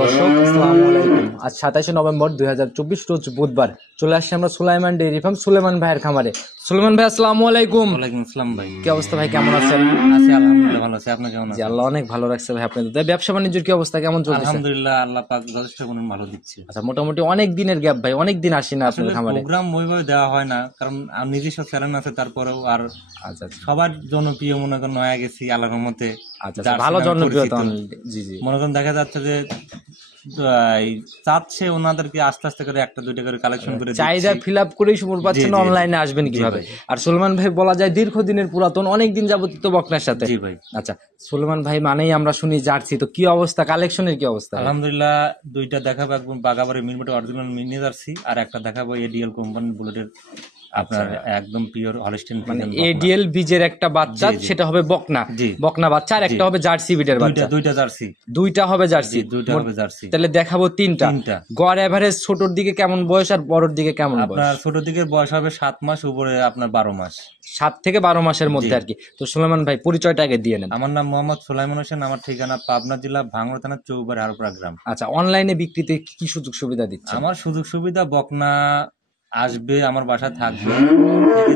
দর্শক আসসালামু আলাইকুম। আজ 27 নভেম্বর 2024 রোজ বুধবার চলে আসছি আমরা সুলাইমান ডেইরি ফার্ম সুলেমান ভাইয়ের খামারে। সুলেমান ভাই আসসালামু আলাইকুম। ওয়ালাইকুম আসসালাম ভাই। কি অবস্থা ভাই, কেমন আছেন? আছি আলহামদুলিল্লাহ, ভালো আছি। আপনি কেমন আছেন? আল্লাহ অনেক ভালো রাখছে ভাই আপনাদের। ব্যবসা বাণিজ্যের কি অবস্থা, কেমন চলছে? আলহামদুলিল্লাহ, আল্লাহ পাক যথেষ্ট পরিমাণ ভালো দিচ্ছে। আচ্ছা, মোটামুটি অনেক দিনের গ্যাপ ভাই, অনেক দিন আসি না আপনাদের খামারে। প্রোগ্রাম ওইভাবে দেওয়া হয় না, কারণ নিজস্ব চ্যানেল আছে, তারপরেও আর আচ্ছা সবার জনপ্রিয় মনে করেন নয়া গেছি আল্লাহর রহমতে। আচ্ছা, ভালো জনপ্রিয়তা। জি জি, মনে করেন দেখা যাচ্ছে যে চাচ্ছে ওনাদেরকে আস্তে আস্তে করে একটা দুইটা করে কালেকশন করে চাহিদা ফিল আপ করেই সময় পাচ্ছেন, অনলাইনে আসবেন কিভাবে? আর সুলেমান ভাই বলা যায় দীর্ঘদিনের পুরাতন, অনেক দিন যাবতীয় বকনার সাথে। জি ভাই। আচ্ছা, সুলেমান ভাই মানেই আমরা শুনি জার্সি, তো কি অবস্থা, কালেকশনের কি অবস্থা? আলহামদুলিল্লাহ, দুইটা দেখাবো, একদম বাগাবাড়ি মিনিমেটে অরিজিনাল মিনি জার্সি, আর একটা দেখাবো এডিএল কোম্পানি বুলেটের আপনার একদম পিওর হলস্টাইন, মানে এডিএল বীজের একটা বাচ্চা, সেটা হবে বকনা বকনা বাচ্চা, আর একটা হবে জার্সি বিটের বাচ্চা। দুইটা জার্সি, দুইটা হবে জার্সি, দুইটা হবে জার্সি। তাহলে দেখাবো তিনটা। গড় এভারেজ ছোটর দিকে কেমন বয়স আর বড়র দিকে কেমন বয়স? আপনার ছোটর দিকে বয়স হবে 7 মাস, উপরে আপনার 12 মাস, 7 থেকে 12 মাসের মধ্যে আর কি। তো সুলেমান ভাই পরিচয়টা আগে দিয়ে নেন। আমার নাম মোহাম্মদ সুলাইমান হোসেন, আমার ঠিকানা পাবনা জেলা ভাঙড়া থানা চৌবাড়ি হারোপাড়া গ্রাম। আচ্ছা, অনলাইনে বিক্রিতে কি সুযোগ সুবিধা দিচ্ছে? আমার সুযোগ সুবিধা, বকনা আসবে আমার বাসায় থাকবে,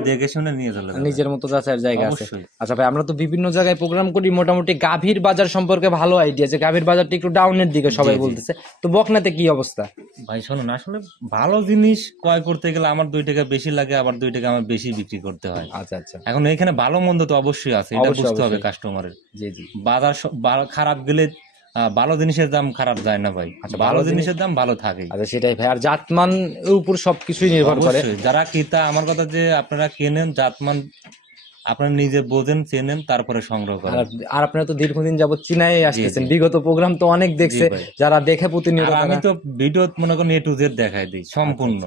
দেখে শুনে নিয়ে চলে যাবে, নিজের মতো যাচাইয়ের জায়গা আছে। আচ্ছা ভাই, আমরা তো বিভিন্ন জায়গায় প্রোগ্রাম করি, মোটামুটি গাভীর বাজার সম্পর্কে ভালো আইডিয়া, যে গাভীর বাজারটা একটু ডাউনের দিকে সবাই বলতেছে, তো বকনাতে কি অবস্থা? ভাই শুনুন, আসলে ভালো জিনিস ক্রয় করতে গেলে আমার 2 টাকা বেশি লাগে, আবার 2 টাকা আমার বেশি বিক্রি করতে হয়। আচ্ছা আচ্ছা, এখন এখানে ভালো মন্দ তো অবশ্যই আছে, এটা বুঝতে হবে কাস্টমারের। জি জি, বাজার খারাপ গেলে ভালো জিনিসের দাম খারাপ যায় না ভাই। আচ্ছা, ভালো জিনিসের দাম ভালো থাকে। আচ্ছা সেটাই ভাই, আর জাতমান এর উপর সবকিছুই নির্ভর করে। যারা ক্রেতা, আমার কথা যে আপনারা কেনেন জাতমান আপনারা নিজে বোঝেন, চেনেন, তারপরে সংগ্রহ করেন। আর আপনারা তো দীর্ঘদিন যাবত চিনাই আসতেছেন, বিগত প্রোগ্রাম তো অনেক দেখছে যারা দেখে প্রতিনিয়ত। আমি তো ভিডিও মনে করেন A to Z দেখাই দিই সম্পূর্ণ,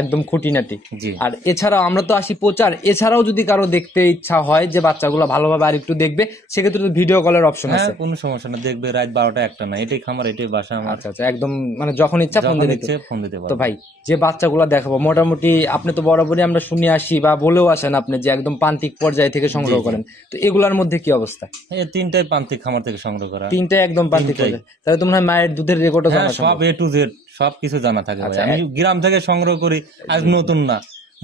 একদম খুঁটিনাটি। আর এছাড়াও আমরা তো আসি প্রচার, এছাড়াও যদি কারো দেখতে ইচ্ছা হয় যে বাচ্চাগুলো ভালোভাবে আর একটু দেখবে, সেক্ষেত্রে তো ভিডিও কলের অপশন আছে। কোনো সমস্যা না, দেখবে রাত 12টা 1টা না, এটাই খামার, এটাই বাসা আমার। আচ্ছা, একদম মানে যখন ইচ্ছা ফোন দিতে পারো। তো ভাই, যে বাচ্চাগুলো দেখাবো মোটামুটি আপনি তো বরাবরই আমরা শুনে আসি বা বলেও আসেন আপনি যে একদম প্রান্তিক পর্যায় থেকে সংগ্রহ করেন, তো এগুলার মধ্যে কি অবস্থা? এই তিনটাই প্রান্তিক খামার থেকে সংগ্রহ করা, তিনটাই একদম প্রান্তিক পর্যায়ে। তাহলে তোমরা মায়ের দুধের রেকর্ডও জানা, সব A to Z সবকিছু জানা থাকে। আমি গ্রাম থেকে সংগ্রহ করি, আজ নতুন না,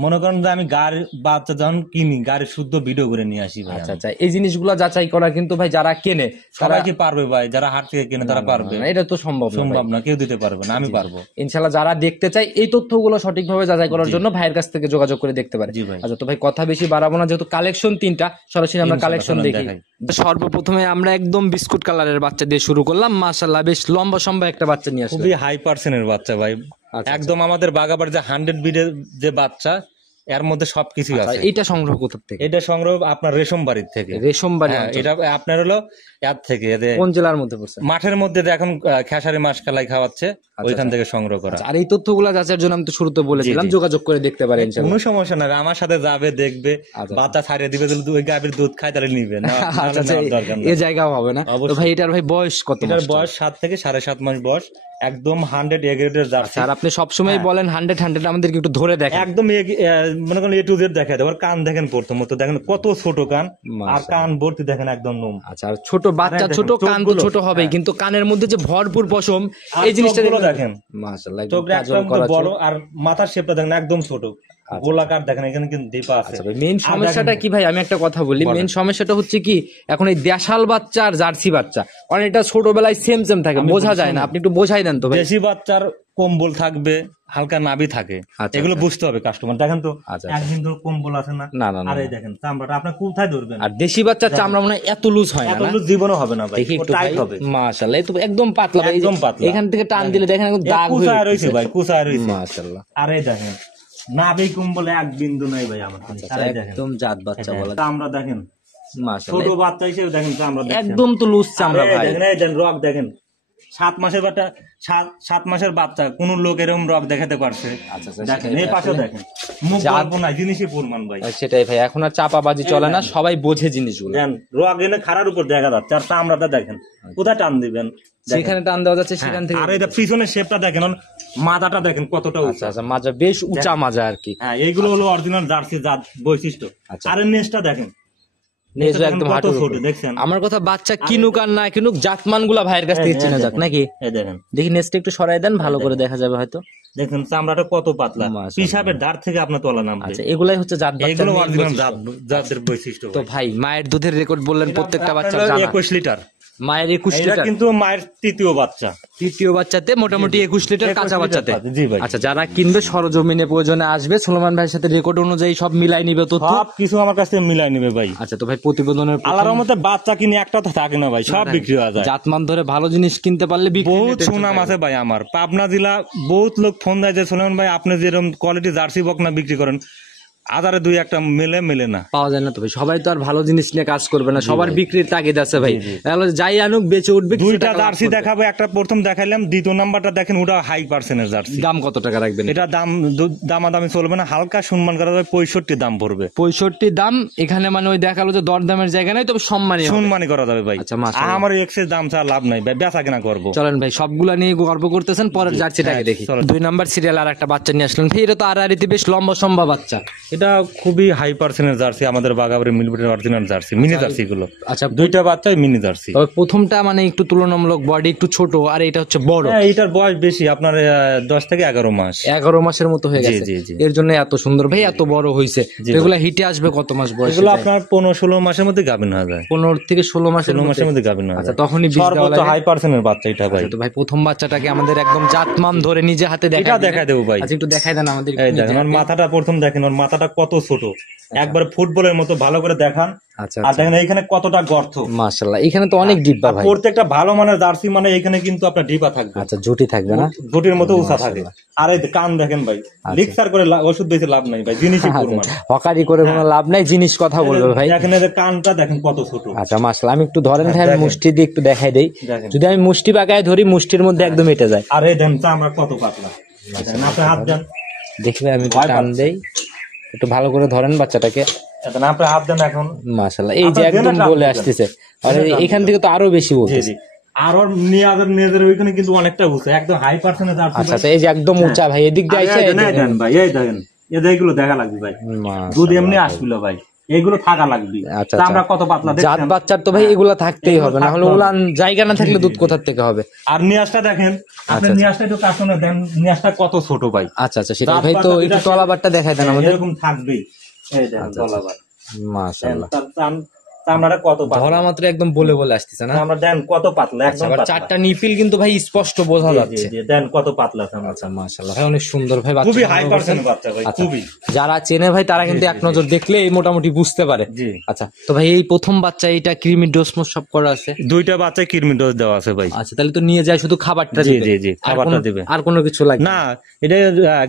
মনে করেন যে আমি গাড়ির বাচ্চা যখন কিনি, গাড়ির শুদ্ধ ভিডিও করে নিয়ে আসি ভাই। আচ্ছা, এই জিনিসগুলো যাচাই করা কিন্তু ভাই যারা কেনে সবাই কি পারবে ভাই? যারা হাট থেকে কেনে তারা পারবে? এটা তো সম্ভব না, কেউ দিতে পারবে না, আমি পারবো ইনশাল্লাহ। যারা দেখতে চাই এই তথ্যগুলো সঠিকভাবে যাচাই করার জন্য ভাইয়ের কাছ থেকে যোগাযোগ করে দেখতে পারে। আচ্ছা, তো ভাই কথা বেশি বাড়াবো না, যেহেতু কালেকশন তিনটা, সরাসরি আমরা কালেকশন দেখি। সর্বপ্রথমে আমরা একদম বিস্কুট কালারের বাচ্চা দিয়ে শুরু করলাম। মাশাআল্লাহ, বেশ লম্বা সম্ভব একটা বাচ্চা নিয়ে আসলে, খুবই হাই পার্সেন্টের বাচ্চা ভাই। একদম আমাদের বাগাবার যে 100 বিডের যে বাচ্চা, এর মধ্যে সবকিছু আছে। এটা সংগ্রহ কোথা থেকে? এটা সংগ্রহ আপনার রেশম বাড়ির থেকে। রেশম বাড়ি, এটা আপনার হলো এর থেকে। কোন জেলার মধ্যে পড়ছে? মাঠের মধ্যে এখন খেসারি মাছ কালাই খাওয়াচ্ছে, ওইখান থেকে সংগ্রহ করা। আর এই তথ্যগুলো যাচাইয়ের জন্য আমি তো শুরুতে বলেছিলাম যোগাযোগ করে দেখতে পারেন ইনশাআল্লাহ, কোনো সমস্যা না। আমার সাথে যাবে, দেখবে, বাচ্চা ছাড়িয়ে দিবে, যদি ওই গাভীর দুধ খায় তাহলে নিবে না, এই জায়গাও হবে না। তো ভাই এটার ভাই বয়স কত? এটার বয়স 7 থেকে 7.5 মাস বয়স, একদম 100 এ গ্রেডের জার্সি। আর আপনি সবসময় বলেন 100 আমাদেরকে একটু ধরে দেখেন, একদম মনে করেন A to Z দেখায় দেব। কান দেখেন, প্রথমত দেখেন কত ছোট কান, আর কান ভর্তি দেখেন একদম নুম। আচ্ছা, আর ছোট বাচ্চা ছোট, কান তো ছোট হবে, কিন্তু কানের মধ্যে যে ভরপুর পশম, এই জিনিসটা দেখেন মাশাআল্লাহ, একদম বড়। আর মাথার শেপটা দেখেন একদম ছোট, গোলাকার দেখেন, এখানে কিন্তু দীপা আছে। মেইন সমস্যাটা কি ভাই, আমি একটা কথা বলি, মেইন সমস্যাটা হচ্ছে কি, এখন এই দেশাল বাচ্চা আর জার্সি বাচ্চা অনেকটা ছোটবেলায় সেম থাকে, বোঝা যায় না। আপনি একটু বোঝাই দেন তো ভাই। দেশি বাচ্চার কম্বল থাকবে, হালকা নাভি থাকে, এগুলো বুঝতে হবে কাস্টমার। দেখেন তো একদিন তো কম্বল আছে না, আর এই দেখেন চামড়াটা আপনি কোথায় ধরবেন। আর দেশি বাচ্চার চামড়া মনে হয় এত লুজ হয় না, এত লুজ জীবনও হবে না ভাই, টাইট হবে। মাশাআল্লাহ, এই তো একদম পাতলা, একদম পাতলা। এখান থেকে টান দিলে দেখেন একদম দাগ হয়ে রয়েছে ভাই, কুচা রয়েছে মাশাআল্লাহ। আর এই দেখেন নাভি কম্বলে এক বিন্দু নাই ভাই আমার, একদম জাত বাচ্চা বলা। চামড়া দেখেন মাশাআল্লাহ, ছোট বাচ্চা হিসেবে দেখেন চামড়া একদম তো লুজ চামড়া ভাই। দেখেন এই দেন রক দেখেন, 7 মাসের বাচ্চা, 7 মাসের বাচ্চা কোন লোক এরকম রক দেখাতে পারছে? দেখেন এই পাশে দেখেন, মুখ গল্প নাই, জিনিসই প্রমাণ ভাই। সেটাই ভাই, এখন আর চাপাবাজি চলে না, সবাই বোঝে জিনিসগুলো। দেন রক এনে খাড়ার উপর দেখা যাচ্ছে, আর চামড়াটা দেখেন কোথায় টান দিবেন, সেখানে টান দেওয়া যাচ্ছে সেখান থেকে। আর এটা পিছনের শেপটা দেখেন, মাথাটা দেখেন কতটা উঁচা। আচ্ছা, মাজা বেশ উঁচা মাজা আর কি। হ্যাঁ, এইগুলো হলো অরিজিনাল জার্সি জাত বৈশিষ্ট্য। আর নেসটা দেখেন, নেজও একদম হাঁটুর উপরে। দেখছেন আমার কথা বাচ্চা কিনুক আর না কিনুক জাতমান গুলা ভাইয়ের কাছ থেকে চেনা যাক নাকি? এই দেখেন, দেখি নেজটা একটু সরাই দেন, ভালো করে দেখা যাবে হয়তো। দেখেন চামড়াটা কত পাতলা, মাশাআল্লাহ। পিসাবের ধার থেকে আপনার তোলা নামবে। আচ্ছা, এগুলাই হচ্ছে জাত বাচ্চা। এগুলো অরিজিনাল জাতের বৈশিষ্ট্য। তো ভাই মায়ের দুধের রেকর্ড বললেন প্রত্যেকটা বাচ্চা জানা। 21 লিটার মায়ের 21 এটা লিটার, কিন্তু মায়ের তৃতীয় বাচ্চা। তৃতীয় বাচ্চাতে মোটামুটি 21 লিটার 21 কাঁচা লিটার বাচ্চাতে। পাবে, জি ভাই। আচ্ছা, যারা কিনবে সরজমিনে প্রয়োজনে আসবে, সুলেমান ভাইয়ের সাথে রেকর্ড অনুযায়ী সব মিলাই নিবে তথ্য। সব কিছু আমার কাছে মিলাই নেবে ভাই। আচ্ছা, তো ভাই প্রতিবেদনের আল্লাহর রহমতে বাচ্চা কিনে একটা তো থাকে না ভাই, সব বিক্রি হয়ে যায়। জাতমান ধরে ভালো জিনিস কিনতে পারলে বিক্রি বহুত নিতে সুনাম আছে ভাই আমার পাবনা জেলা। বহুত লোক ফোন দেয় যে সুলেমান ভাই আপনি যেরকম কোয়ালিটি জার্সি বকনা বিক্রি করেন, আদারে দুই একটা মেলে না, পাওয়া যায় না। তো ভাই সবাই তো আর ভালো জিনিস নিয়ে কাজ করবে না, সবার বিক্রির তাগিদ আছে ভাই। তাহলে যাই আনুক বেচে উঠবে, কিছু দুইটা টাকা লাভ জার্সি করবে। দেখাবো, একটা প্রথম দেখাইলাম, দ্বিতীয় নাম্বারটা দেখেন ওটা হাই পার্সেন্টের জার্সি। দাম কত টাকা রাখবেন? এটা দামাদামি চলবে না, হালকা সম্মান করা যাবে, 65 দাম পড়বে। 65 দাম। এখানে মানে ওই দেখালো যে দরদামের জায়গা নাই, তবে সম্মানী হবে। সম্মানই করা যাবে ভাই। আচ্ছা, মাশাআল্লাহ। আমার এক্সের দাম ছাড়া লাভ নাই ভাই, বেচা কিনা করবো। চলেন ভাই, সবগুলা নিয়ে গর্ব করতেছেন, পরের জার্সিটাকে দেখি। চলেন। 2 নাম্বার সিরিয়াল আর একটা বাচ্চা নিয়ে আসলেন ভাই, এটা তো আড়াআড়িতে বেশ লম্বা সম্ভা বাচ্চা। এটা খুবই হাই পার্সেন্টের জার্সি, আমাদের Bagabari মিলবিটের original jersey, mini jersey গুলো। আচ্ছা, দুইটা বাচ্চাই মিনি জার্সি। তবে প্রথমটা মানে একটু তুলনামূলক বডি একটু ছোট, আর এটা হচ্ছে বড়। হ্যাঁ, এটার বয়স বেশি, আপনার 10 থেকে 11 মাস। 11 মাসের মতো হয়ে গেছে। জি, জি। এর জন্য এত সুন্দর ভাই, এত বড় হয়েছে। এগুলা হিটে আসবে কত মাস বয়সে? এগুলো আপনার 15-16 মাসের মধ্যে গাভিন হয়ে যায়। 15 থেকে 16 মাসের 16 মাসের মধ্যে গাভিন হয়ে আচ্ছা, যায়। তখনই বীজ দেওয়া সর্বোচ্চ লাগে। হাই পার্সেন্টের বাচ্চা এটা ভাই। আচ্ছা, তো ভাই প্রথম বাচ্চাটাকে আমাদের একদম জাতমান ধরে নিজে হাতে এটা দেখাই দেবো ভাই। আচ্ছা, একটু দেখাই দেন আমাদের। এই দেখেন ওর মাথাটা প্রথম দেখেন, ওর মাথাটা কত ছোট, একবার ফুটবলের মতো ভালো করে দেখান। আচ্ছা, আর দেখেন এইখানে কতটা গর্ত, মাশাআল্লাহ। এখানে তো অনেক ডিব্বা ভাই। প্রত্যেকটা ভালো মানের জার্সি মানে এখানে কিন্তু আপনার ডিপা থাকবে। আচ্ছা, জুটি থাকবে না? জুটির মতো উঁচা থাকে। আর এই কান দেখেন ভাই, লিক্সার করে ওষুধ দিতে লাভ নাই ভাই, জিনিসই পুরমান। হকারি করে কোনো লাভ নাই, জিনিস কথা বলবে ভাই। দেখেন এই যে কানটা দেখেন কত ছোট। আচ্ছা, মাশাআল্লাহ। আমি একটু ধরেন ভাই, আমি মুষ্টি দিয়ে একটু দেখাই দেই। দেখেন। যদি আমি মুষ্টি পাকায় ধরি, মুষ্টির মধ্যে একদম এটে যায়। আর এই দেন চামড়া কত পাতলা, দেখেন আপনি হাত দেন, দেখি ভাই, আমি একটু টান দেই, একটু ভালো করে ধরেন বাচ্চাটাকে। দেখেন আপনি হাত দেন এখন। মাশাআল্লাহ, এই যে একদম বলে আসতেছে। আর এখান থেকে তো আরো বেশি জি বলতেছে। জি। আর ওর নিজের ওইখানে কিন্তু অনেকটা উঁচু, একদম হাই পার্সেন্টেজ জার্সি। আচ্ছা, আচ্ছা, এই যে একদম উঁচা ভাই, এদিক দিয়ে আইছে। এই দেন ভাই, এই দেখেন, এইগুলো দেখা লাগবে ভাই, দুধ এমনি আসছিল ভাই, এইগুলো থাকা লাগবে। আচ্ছা, চামড়া কত পাতলা জাত দেখছেন। বাচ্চার তো ভাই এগুলা থাকতেই হবে, না হলে উলান জায়গা না থাকলে দুধ কোথা থেকে হবে? আর নিয়াসটা দেখেন, আপনি নিয়াসটা একটু কাশনে দেন, নিয়াসটা কত ছোট ভাই। আচ্ছা, আচ্ছা, সেটা ভাই তো একটু তলাবারটা দেখাই দেন আমাদের। এরকম থাকবেই, এই দেখেন তলাবার, মাশাআল্লাহ। চামড়াটা কত পাতলা, ধরা মাত্র একদম বলে বলে আসতেছে না? চামড়া দেন কত পাতলা, আচ্ছা, একদম আবার পাতলা। চারটা নিপিল কিন্তু ভাই স্পষ্ট বোঝা জি, যাচ্ছে। জি, দেন কত পাতলা চামড়া। আচ্ছা, মাশাআল্লাহ ভাই, অনেক সুন্দর ভাই বাচ্চা। খুবই হাই পার্সেন্ট বাচ্চা ভাই, আচ্ছা, খুবই। যারা চেনে ভাই তারা কিন্তু এক নজর দেখলে এই মোটামুটি বুঝতে পারে। জি। আচ্ছা, তো ভাই এই প্রথম বাচ্চা, এটা কৃমি ডোজ মোজ সব করা আছে? দুইটা বাচ্চায় কৃমি ডোজ দেওয়া আছে ভাই। আচ্ছা, তাহলে তো নিয়ে যায় শুধু খাবারটা জি, দিবে। জি, জি, খাবারটা দিবে। আর কোনো কিছু লাগে না, এটা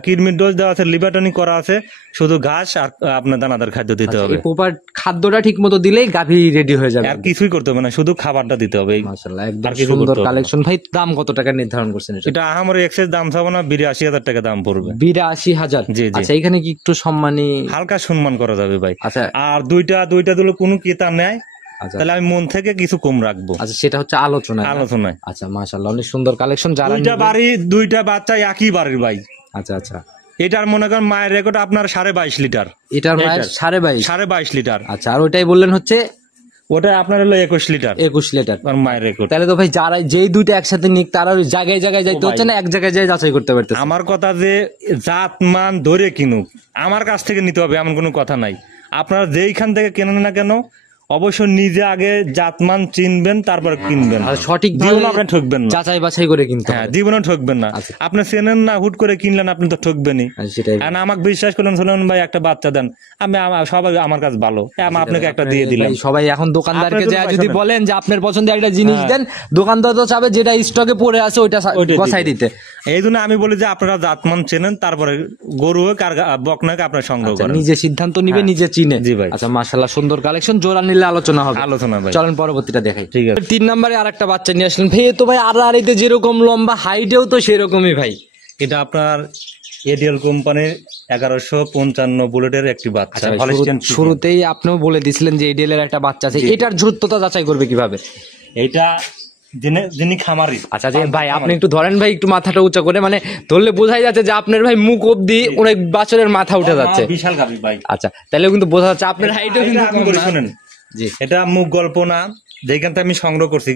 কৃমির ডোজ দেওয়া আছে, লিভারটনিক করা আছে, শুধু ঘাস আর আপনার দানাদার খাদ্য দিতে হবে। এই প্রপার খাদ্যটা ঠিক মতো দিলেই গাভী রেডি হয়ে যাবে। আর কিছুই করতে হবে না, শুধু খাবারটা দিতে হবে। মাশাআল্লাহ, একদম আর কিছু সুন্দর করতে হবে না। কালেকশন ভাই। দাম কত টাকা নির্ধারণ করছেন এটা? এটা আমার এক্সেস দাম চাবো না, 82,000 টাকা দাম পড়বে। 82,000? জি, জি। আচ্ছা, এখানে কি একটু সম্মানী? হালকা সম্মান করা যাবে ভাই। আচ্ছা, আর দুইটা দিলে কোনো ক্রেতা নেয়, আচ্ছা, তাহলে আমি মন থেকে কিছু কম রাখবো আচ্ছা, সেটা হচ্ছে আলোচনায়। আলোচনায়। আচ্ছা, মাশাআল্লাহ, অনেক সুন্দর কালেকশন। যারা দুইটা বাচ্চা একই বাড়ির ভাই। আচ্ছা, আচ্ছা, এটার মনে করেন মায়ের রেকর্ড আপনার 22.5 লিটার। এটার মায়ের 22.5? 22.5 লিটার। আচ্ছা, আর ওইটাই বললেন হচ্ছে ওটা আপনার হলো 21 লিটার। 21 লিটার আর মায়ের রেকর্ড। তাহলে তো ভাই যারা যেই দুইটা একসাথে নিক, তারা ওই জায়গায় জায়গায় যাইতে হচ্ছে না, এক জায়গায় যাই যাচাই করতে পারতেছে। আমার কথা যে জাত মান ধরে কিনুক, আমার কাছ থেকে নিতে হবে এমন কোনো কথা নাই। আপনারা যেইখান থেকে কেনেন না কেন, অবশ্যই নিজে আগে জাতমান চিনবেন, তারপর কিনবেন। আর সঠিক জীবনে আপনি ঠকবেন না, যাচাই বাছাই করে কিনতে হ্যাঁ, হবে। জীবনে ঠকবেন না। আচ্ছা। আপনি চেনেন না, হুট করে কিনলেন, আপনি তো ঠকবেনই। সেটাই। আর আমাকে বিশ্বাস করলেন, শুনলেন ভাই একটা বাচ্চা দেন, সবাই আমার কাছে ভালো, আমি আপনাকে একটা দিয়ে দিলাম। ভাই, সবাই এখন দোকানদারকে আপনার যা যদি যদি পছন্দ- বলেন যে আপনার পছন্দের একটা জিনিস হ্যাঁ। দেন, দোকানদার তো চাবে যেটা স্টকে পড়ে আছে ওইটা বসাই দিতে। এই জন্য আমি বলি যে আপনারা জাতমান চেনেন, তারপরে গরু হোক আর বকনাকে আপনার সংগ্রহ আচ্ছা, করেন। নিজে সিদ্ধান্ত নিবে, হ্যাঁ। নিজে চিনে। জি ভাই। আচ্ছা, মাশাআল্লাহ, সুন্দর কালেকশন। জোড়া নিলে আলোচনা হবে। আলোচনা ভাই। চলেন পরবর্তীটা দেখাই। ঠিক আছে। 3 নম্বরে আরেকটা বাচ্চা নিয়ে আসলেন ভাই। এ তো ভাই আড়াআড়িতে যেরকম লম্বা, হাইটেও তো সেরকমই ভাই। এটা আপনার এডিএল কোম্পানির 1155 বুলেটের একটি বাচ্চা। আচ্ছা ভাই, হলিস্টিয়ান ফ্রিজিয়ান। শুরুতেই আপনিও বলে দিছিলেন যে এডিএল এর একটা বাচ্চা আছে, এটার দ্রুততা যাচাই করবে কিভাবে? এইটা যিনি খামারি। আচ্ছা, যে ভাই আপনি একটু ধরেন ভাই, একটু মাথাটা উঁচা করে, মানে ধরলে বোঝাই যাচ্ছে যে আপনার ভাই মুখ অব্দি অনেক বাছরের মাথা উঠে যাচ্ছে। বিশাল গাভী ভাই। আচ্ছা, তাহলে কিন্তু বোঝা যাচ্ছে আপনার হাইটও কিন্তু আপনি কম বলি না। শুনেন, জি। এটা মুখ গল্প না, যেখান থেকে আমি সংগ্রহ করছি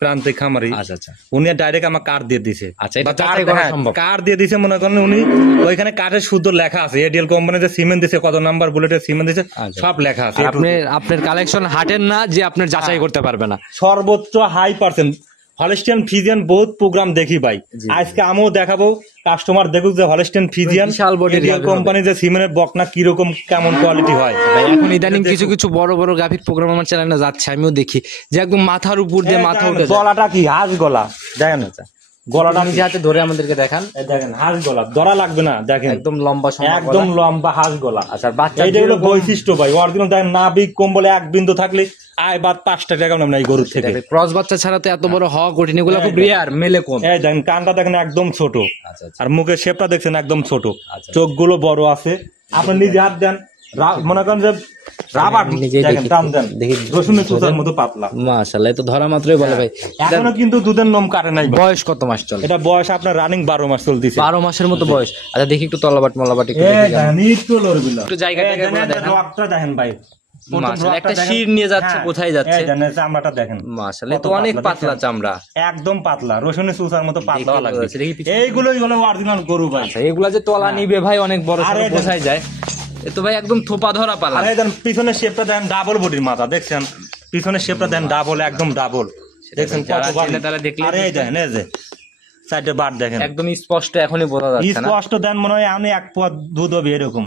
প্রান্তিক খামারি, আচ্ছা আচ্ছা উনি ডাইরেক্ট আমার কার্ড দিয়ে দিছে। আচ্ছা, এটা যাচাই করা সম্ভব। কার্ড দিয়ে দিছে, মনে করেন উনি ওইখানে কার্ডের শুদ্ধ লেখা আছে, এডিএল কোম্পানি যে সিমেন্ট দিছে, কত নাম্বার বুলেটের সিমেন্ট দিছে, আচ্ছা। সব লেখা আছে। আপনার কালেকশন হাটের না যে আপনার যাচাই করতে পারবে না। সর্বোচ্চ হাই পার্সেন্ট হলস্টিয়ান ফিজিয়ান বহুত প্রোগ্রাম দেখি ভাই, আজকে আমিও দেখাবো, কাস্টমার দেখুক যে হলস্টিয়ান ফিজিয়ান বিশাল বডির এডিএল কোম্পানি যে সিমেন্টের বকনা কিরকম কেমন কোয়ালিটি হয়। ভাই এখন ইদানিং কিছু কিছু বড় বড় গ্রাফিক প্রোগ্রাম আমার চ্যানেলে যাচ্ছে, আমিও দেখি যে একদম মাথার উপর দিয়ে মাথা উঠে যায়। গলাটা কি হাঁস গলা, দেখেন গলাটা নিজে হাতে ধরে আমাদেরকে দেখান। দেখেন হাঁস গলা, ধরা লাগবে না, দেখেন একদম লম্বা একদম লম্বা হাঁস গলা। আচ্ছা, বাচ্চা এইটা হলো বৈশিষ্ট্য ভাই, অরিজিনাল। দেখেন নাবিক কম্বলে এক বিন্দু থাকলে আয় বাদ 5 টাকা নাম নাই গরুর থেকে। ক্রস বাচ্চা ছাড়া তো এত বড় হওয়া কঠিন, এগুলো খুব রিয়ার, মেলে কম। এই দেখেন কানটা দেখেন একদম ছোট, আচ্ছা আর মুখের শেপটা দেখছেন একদম ছোট, আচ্ছা। চোখগুলো বড় আছে। আপনি নিজে হাত দেন, মনে করেন যে রাবার দেখেন, টান দেন, রসুনের চুচার মতো পাতলা। মাশাআল্লাহ, তো ধরা মাত্রই বলে ভাই। এখনো কিন্তু দুধের নম কাটে নাই। বয়স কত মাস চলে? এটা বয়স আপনার রানিং 12 মাস চলতেছে। 12 মাসের মতো বয়স। আচ্ছা, দেখি একটু তলাবাট মলাবাট একটু একটু জায়গা দেখেন ভাই, মাশাআল্লাহ, একটা শির নিয়ে যাচ্ছে, কোথায় যাচ্ছে? চামড়াটা দেখেন মাশাআল্লাহ, তো অনেক পাতলা চামড়া, একদম পাতলা, রসুনের চুচার মতো পাতলা লাগবে। এইগুলোই হলো অরিজিনাল গরু ভাই। আচ্ছা, এগুলা যে তলা নিবে ভাই অনেক বড় সড়ো বোঝাই যায়। এ তো ভাই একদম থোপা ধরা পালা। আরে দেন পিছনের শেপটা দেন, ডাবল বডির মাথা দেখছেন, পিছনের শেপটা দেন ডাবল, একদম ডাবল দেখছেন কত বার। তারা দেখলে আরে এই দেখেন, এই যে সাইডে বার দেখেন, একদম স্পষ্ট এখনই বোঝা যাচ্ছে না। স্পষ্ট দেন, মনে হয় আমি এক পদ দুধ হবে এরকম।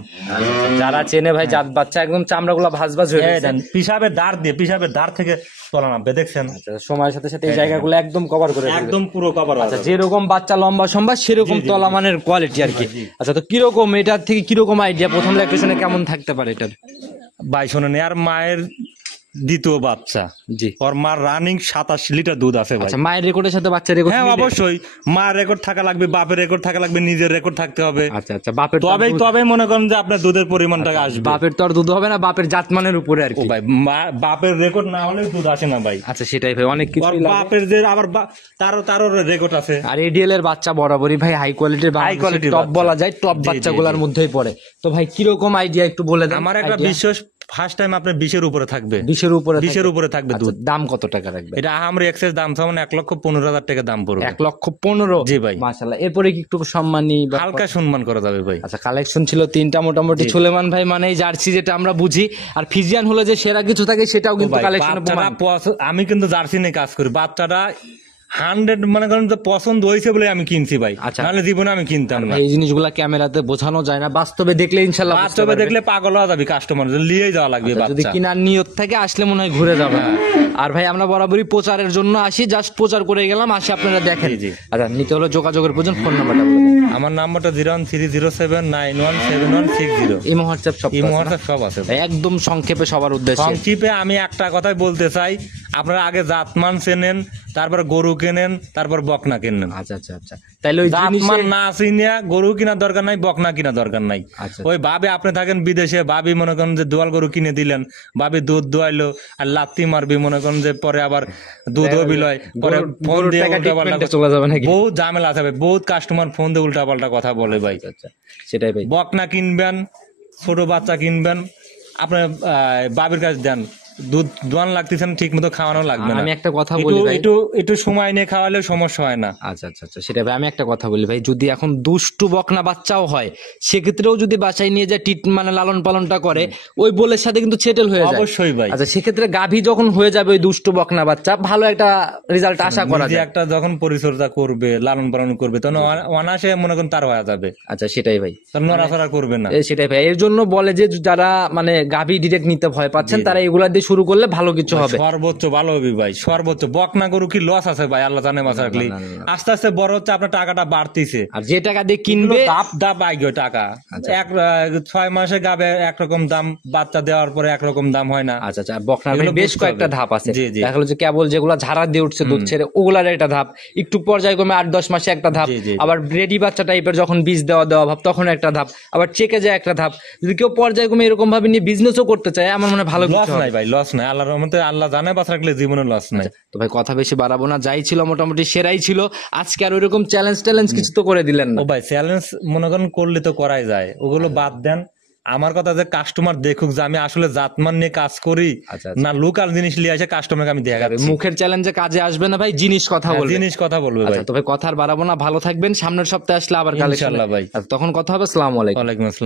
যারা চেনে ভাই জাত বাচ্চা, একদম চামড়াগুলো ভাঁজ ভাঁজ হয়ে গেছে। পিসাবের দাঁড় দিয়ে, পিসাবের দাঁড় থেকে তলা নামবে দেখছেন। সময়ের সাথে সাথে এই জায়গাগুলো একদম কভার করে দিবে। একদম পুরো কভার। আচ্ছা, যেরকম বাচ্চা লম্বা সম্ভব সেরকম তলা মানের কোয়ালিটি আর কি। আচ্ছা, তো কিরকম এটার থেকে কিরকম আইডিয়া, প্রথম ল্যাকটেশনে কেমন থাকতে পারে এটার? ভাই শোনেন, আর মায়ের দ্বিতীয় বাচ্চা, জি, ওর মার রানিং 27 লিটার দুধ আছে ভাই। আচ্ছা, মায়ের রেকর্ডের সাথে বাচ্চার রেকর্ড? হ্যাঁ অবশ্যই, মার রেকর্ড থাকা লাগবে, বাপের রেকর্ড থাকা লাগবে, নিজের রেকর্ড থাকতে হবে। আচ্ছা আচ্ছা, বাপের তবে মনে করেন যে আপনার দুধের পরিমাণটা আসবে। বাপের তো আর দুধ হবে না, বাপের জাতমানের উপরে আর কি ভাই। বাপের রেকর্ড না হলে দুধ আসে না ভাই। আচ্ছা, সেটাই ভাই, অনেক কিছু বাপের যে আবার তারও রেকর্ড আছে। আর এডিএল এর বাচ্চা বরাবরই ভাই হাই কোয়ালিটির, হাই কোয়ালিটির টপ বলা যায়, টপ বাচ্চাগুলোর মধ্যেই পড়ে। তো ভাই কিরকম আইডিয়া একটু বলে দেন। আমার একটা বিশ্বাস, ফার্স্ট টাইম আপনার 20-এর উপরে থাকবে। 20-এর উপরে? 20-এর উপরে থাকবে দুধ। দাম কত টাকা রাখবে? এটা আমরা এক্সেস দাম চাওয়া 1,15,000 টাকা দাম পড়বে। 1,15,000? জি ভাই। মাশাআল্লাহ, এরপরে কি একটু সম্মানী হালকা সম্মান করা যাবে ভাই। আচ্ছা, কালেকশন ছিল 3টা মোটামুটি। সুলেমান ভাই মানে জার্সি যেটা আমরা বুঝি, আর ফিজিয়ান হলো যে সেরা কিছু থাকে, সেটাও কিন্তু কালেকশনে প্রমাণ। আমি কিন্তু জার্সি নিয়ে কাজ করি, বাচ্চাটা 100 মনে করেন যে পছন্দ হয়েছে বলে আমি কিনছি ভাই, নাহলে জীবনে আমি কিনতাম না। এই জিনিসগুলা ক্যামেরাতে বোঝানো যায় না, বাস্তবে দেখলে ইনশাআল্লাহ, বাস্তবে দেখলে পাগল হয়ে যাবে কাস্টমার, নিয়ে যাওয়া লাগবে। যদি কিনার নিয়ত থেকে আসলে মনে হয় ঘুরে যাবে। আর ভাই আমরা বরাবরই প্রচারের জন্য আসি, জাস্ট প্রচার করে গেলাম, আসি আপনারা দেখেন। আচ্ছা, নিতে হলো যোগাযোগের প্রয়োজন, ফোন নাম্বারটা বলে দেন। আমার নাম্বারটা 01307917160। এই হোয়াটসঅ্যাপ সব আছে। একদম সংক্ষেপে সবার উদ্দেশ্যে। সংক্ষেপে আমি একটা কথাই বলতে চাই, আপনারা আগে জাতমান চেনেন, তারপর গরু কেনেন, তারপর বকনা কেনেন। আচ্ছা আচ্ছা আচ্ছা, তাইলে ওই জাতমান না চিনিয়া গরু কিনা দরকার নাই, বকনা কিনা দরকার নাই। ওই ভাবে আপনি থাকেন বিদেশে, ভাবি মনে করেন যে দোয়াল গরু কিনে দিলেন, ভাবি দুধ দোয়াইলো আর লাত্তি মারবি, মনে করেন যে পরে আবার দুধ বিলয়, পরে ফোন দিয়ে চলে যাবে নাকি? বহুত ঝামেলা আছে ভাই, বহুত কাস্টমার ফোন দিয়ে উল্টা পাল্টা কথা বলে ভাই। সেটাই ভাই, বকনা কিনবেন, ছোট বাচ্চা কিনবেন, আপনার বাবির কাছে দেন, দুধ দোয়ান লাগতেছেন, ঠিক মতো খাওয়ানো লাগবে না। আমি একটা কথা বলি ভাই, একটু সময় নিয়ে খাওয়ালে সমস্যা হয় না। আচ্ছা আচ্ছা আচ্ছা, সেটা ভাই আমি একটা কথা বলি ভাই, যদি এখন দুষ্টু বকনা বাচ্চাও হয়, সেক্ষেত্রেও যদি বাসায় নিয়ে যায় মানে লালন পালনটা করে, ওই বোলের সাথে কিন্তু সেটেল হয়ে যায়। অবশ্যই ভাই। আচ্ছা, সেক্ষেত্রে গাভী যখন হয়ে যাবে ওই দুষ্টু বকনা বাচ্চা, ভালো একটা রেজাল্ট আশা করা যায়। একটা যখন পরিচর্যা করবে, লালন পালন করবে, তখন অনায়াসে মনে করেন তার হয়ে যাবে। আচ্ছা, সেটাই ভাই, নড়াচড়া করবে না। সেটাই ভাই, এর জন্য বলে যে যারা মানে গাভী ডিরেক্ট নিতে ভয় পাচ্ছেন, তারা এগুলা দিয়ে শুরু করলে ভালো কিছু হবে, সর্বোচ্চ ভালো হবে ভাই, সর্বোচ্চ। বকনা গরু কি লস আছে ভাই, আল্লাহ জানে বাঁচা রাখলি। আস্তে আস্তে বড় হচ্ছে, আপনার টাকাটা বাড়তিছে, আর যে টাকা দিয়ে কিনবে দাপ আইগো টাকা। 6 মাসে গাবে একরকম দাম, বাচ্চা দেওয়ার পরে একরকম দাম হয় না। আচ্ছা আচ্ছা, বকনার বেশ কয়েকটা ধাপ আছে। জি জি, দেখা গেল যে কেবল যেগুলা ঝাড়া দিয়ে উঠছে দুধ ছেড়ে, ওগুলার একটা ধাপ, একটু পর্যায়ক্রমে 8-10 মাসে একটা ধাপ, আবার রেডি বাচ্চা টাইপের যখন বীজ দেওয়া ভাব তখন একটা ধাপ, আবার চেকে যায় একটা ধাপ। যদি কেউ পর্যায়ক্রমে এরকম ভাবে নিয়ে বিজনেসও করতে চায়, আমার মনে হয় ভালো লস নাই ভাই, লস নাই, আল্লাহর রহমতে, আল্লাহ জানে বাঁচা রাখলে জীবনে লস নাই। তো ভাই কথা বেশি বাড়াবো না, যাই ছিল মোটামুটি সেরাই ছিল আজকে। আর ওইরকম চ্যালেঞ্জ কিছু তো করে দিলেন না? ও ভাই চ্যালেঞ্জ মনে করেন করলে তো করাই যায়, ওগুলো বাদ দেন। আমার কথা যে কাস্টমার দেখুক যে আমি আসলে জাতমান নিয়ে কাজ করি না লোকাল জিনিস নিয়ে আসে কাস্টমারকে আমি দেখাচ্ছি। মুখের চ্যালেঞ্জে কাজে আসবে না ভাই, জিনিস কথা বলবে, জিনিস কথা বলবে ভাই। তো ভাই কথা আর বাড়াবো না, ভালো থাকবেন, সামনের সপ্তাহে আসলে আবার কালেকশন ইনশাআল্লাহ ভাই, তখন কথা হবে। আসসালামু আলাইকুম। ওয়ালাইকুম আসসালাম।